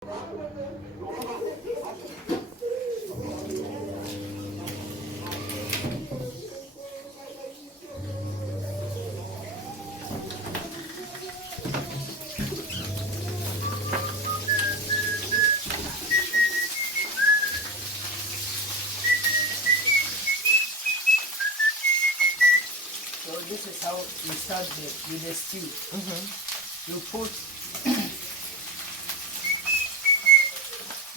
So this is how you start with the stew. You put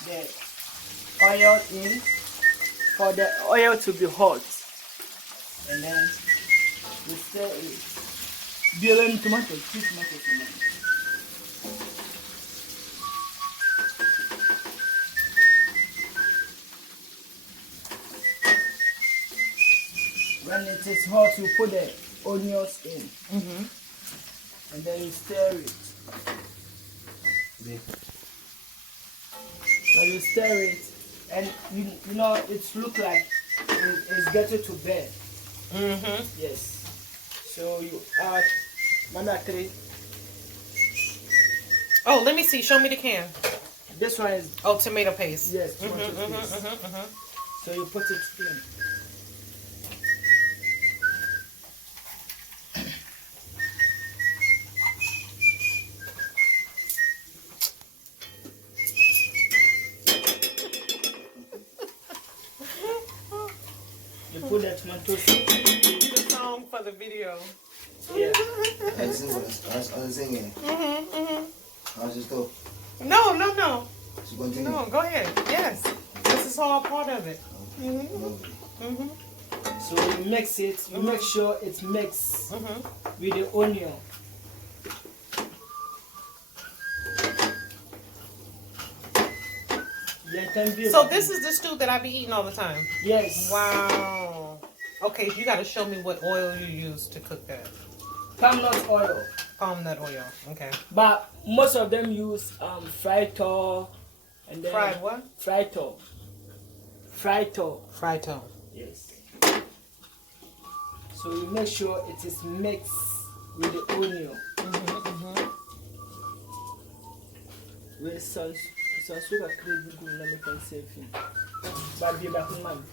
the oil in for the oil to be hot, and then you stir it. Bielen tomato, two tomatoes. When it is hot, you put the onions in, and then you stir it. When you stir it, and you know it look like it's getting to burn. Yes. So you add MaKe. Oh, let me see. Show me the can. This one is tomato paste. yes, tomato paste. So you put it in. You put the tomatoes in. The song for the video. Yeah. No. No, go ahead. Yes. This is all part of it. So you mix it. You make sure it's mixed with the onion. So this is the stew that I be eating all the time? Yes. Wow. Okay, you got to show me what oil you use to cook that. Palm nut oil. Palm nut oil. Okay. But most of them use frito. And then Fried what? Frito. Frito. Yes. So you make sure it is mixed with the onion. With some sugar crazy good na make safe. But be back man.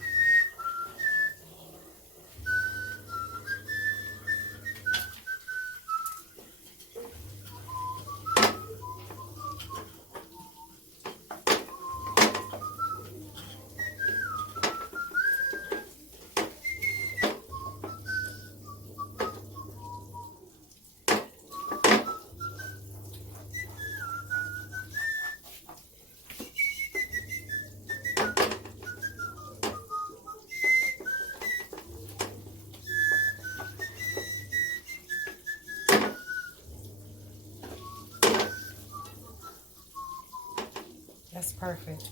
That's perfect.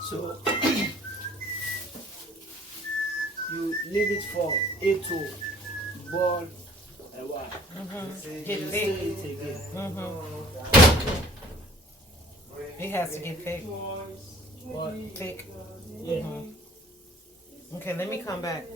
So you leave it for it to boil a while. Get thick. It has to get thick. What? Thick. Yeah. Okay, let me come back.